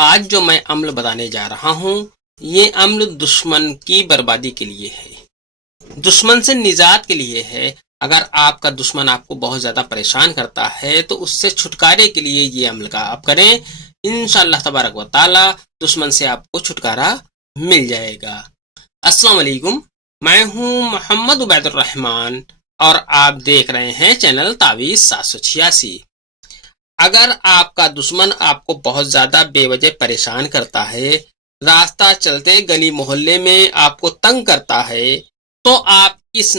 आज जो मैं अम्ल बताने जा रहा हूँ, ये अम्ल दुश्मन की बर्बादी के लिए है, दुश्मन से निजात के लिए है। अगर आपका दुश्मन आपको बहुत ज्यादा परेशान करता है तो उससे छुटकारे के लिए ये अम्ल का आप करें। इंशाअल्लाह तबारक व ताला दुश्मन से आपको छुटकारा मिल जाएगा। अस्सलाम वालेकुम, मैं हूँ मोहम्मद उबैदुर रहमान और आप देख रहे हैं चैनल तावीज़ 786। अगर आपका दुश्मन आपको बहुत ज्यादा बेवजह परेशान करता है, रास्ता चलते गली मोहल्ले में आपको तंग करता है, तो आप इस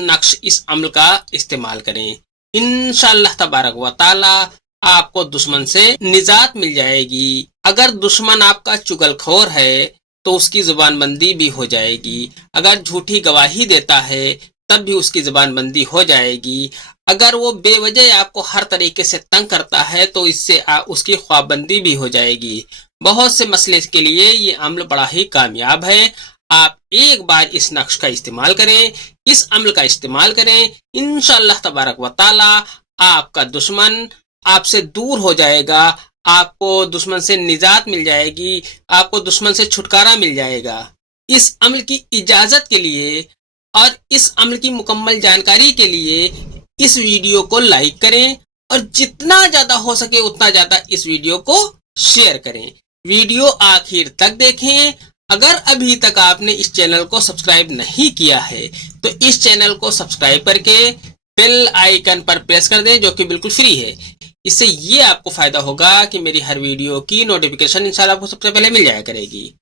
अम्ल का इस्तेमाल करें। इंशाअल्लाह तबारक व ताला आपको दुश्मन से निजात मिल जाएगी। अगर दुश्मन आपका चुगलखोर है तो उसकी जुबानबंदी भी हो जाएगी। अगर झूठी गवाही देता है तब भी उसकी जुबानबंदी हो जाएगी। अगर वो बेवजह आपको हर तरीके से तंग करता है तो इससे उसकी ख्वाबबंदी भी हो जाएगी। बहुत से मसले के लिए ये अम्ल बड़ा ही कामयाब है। आप एक बार इस नक्श का इस्तेमाल करें, इस अम्ल का इस्तेमाल करें। इंशाअल्लाह तबारक व ताला आपका दुश्मन आपसे दूर हो जाएगा, आपको दुश्मन से निजात मिल जाएगी, आपको दुश्मन से छुटकारा मिल जाएगा। इस अम्ल की इजाजत के लिए और इस अम्ल की मुकम्मल जानकारी के लिए इस वीडियो को लाइक करें और जितना ज्यादा हो सके उतना ज्यादा इस वीडियो को शेयर करें। वीडियो आखिर तक देखें। अगर अभी तक आपने इस चैनल को सब्सक्राइब नहीं किया है तो इस चैनल को सब्सक्राइब करके बेल आइकन पर प्रेस कर दें, जो कि बिल्कुल फ्री है। इससे ये आपको फायदा होगा कि मेरी हर वीडियो की नोटिफिकेशन इंशाल्लाह आपको सबसे पहले मिल जाया करेगी।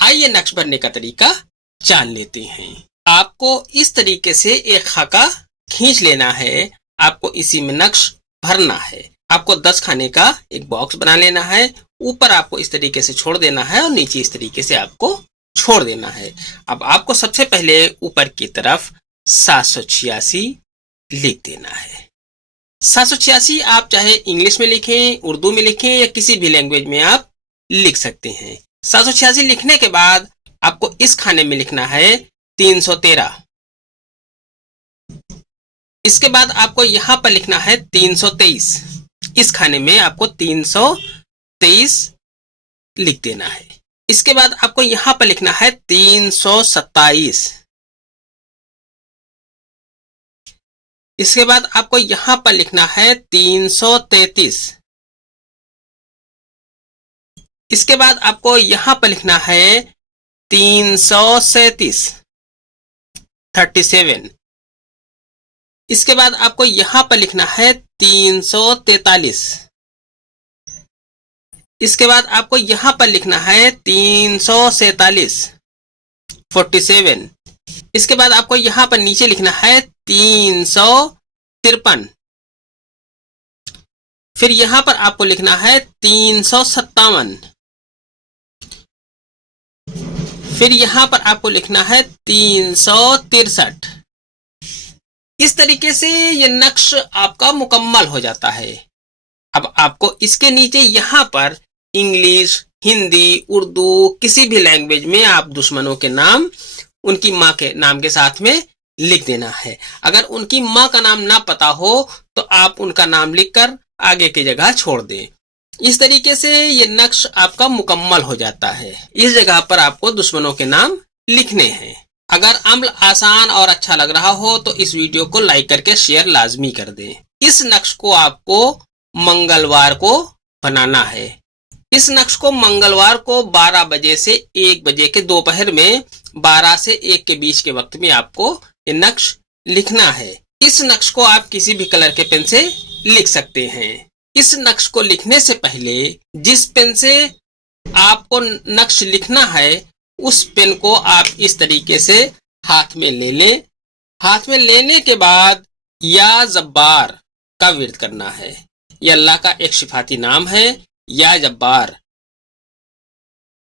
आइए नक्श भरने का तरीका जान लेते हैं। आपको इस तरीके से एक खाका खींच लेना है। आपको इसी में नक्श भरना है। आपको 10 खाने का एक बॉक्स बना लेना है। ऊपर आपको इस तरीके से छोड़ देना है और नीचे इस तरीके से आपको छोड़ देना है। अब आपको सबसे पहले ऊपर की तरफ 786 लिख देना है। 786 आप चाहे इंग्लिश में लिखें, उर्दू में लिखें या किसी भी लैंग्वेज में आप लिख सकते हैं। 786 लिखने के बाद आपको इस खाने में लिखना है 313। इसके बाद आपको यहां पर लिखना है 323। इस खाने में आपको 323 लिख देना है। इसके बाद आपको यहां पर लिखना है 327। इसके बाद आपको यहां पर लिखना है 333। इसके बाद आपको यहां पर लिखना है 337 37। इसके बाद आपको यहां पर लिखना है 343। इसके बाद आपको यहां पर लिखना है 347 47। इसके बाद आपको यहां पर नीचे लिखना है 353। फिर यहां पर आपको लिखना है 357। फिर यहां पर आपको लिखना है 363। इस तरीके से ये नक्श आपका मुकम्मल हो जाता है। अब आपको इसके नीचे यहां पर इंग्लिश, हिंदी, उर्दू किसी भी लैंग्वेज में आप दुश्मनों के नाम उनकी माँ के नाम के साथ में लिख देना है। अगर उनकी माँ का नाम ना पता हो तो आप उनका नाम लिखकर आगे की जगह छोड़ दें। इस तरीके से ये नक्श आपका मुकम्मल हो जाता है। इस जगह पर आपको दुश्मनों के नाम लिखने हैं। अगर अम्ल आसान और अच्छा लग रहा हो तो इस वीडियो को लाइक करके शेयर लाजमी कर दें। इस नक्श को आपको मंगलवार को बनाना है। इस नक्श को मंगलवार को 12 बजे से 1 बजे के दोपहर में 12 से 1 के बीच के वक्त में आपको ये नक्श लिखना है। इस नक्श को आप किसी भी कलर के पेन से लिख सकते हैं। इस नक्श को लिखने से पहले जिस पेन से आपको नक्श लिखना है उस पेन को आप इस तरीके से हाथ में ले लें। हाथ में लेने के बाद या जब्बार का विर्द करना है। यह अल्लाह का एक शिफाती नाम है, या जब्बार।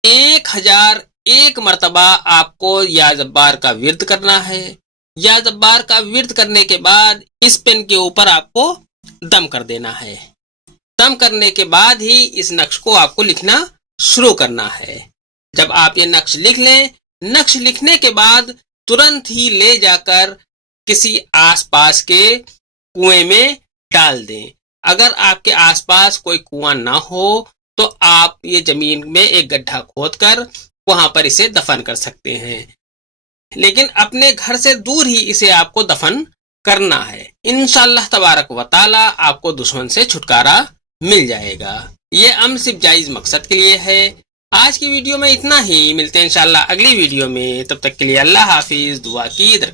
1001 मरतबा आपको या जब्बार का विर्द करना है। या जब्बार का विर्द करने के बाद इस पेन के ऊपर आपको दम कर देना है। दम करने के बाद ही इस नक्श को आपको लिखना शुरू करना है। जब आप ये नक्श लिख लें, नक्श लिखने के बाद तुरंत ही ले जाकर किसी आसपास के कुएं में डाल दें। अगर आपके आसपास कोई कुआं ना हो तो आप ये जमीन में एक गड्ढा खोदकर वहां पर इसे दफन कर सकते हैं, लेकिन अपने घर से दूर ही इसे आपको दफन करना है। इंशाअल्लाह तबारक व ताला आपको दुश्मन से छुटकारा मिल जाएगा। ये अम्ल सिर्फ जायज मकसद के लिए है। आज की वीडियो में इतना ही, मिलते हैं इंशाअल्लाह अगली वीडियो में। तब तक के लिए अल्लाह हाफिज। दुआ की दरख्वास्त।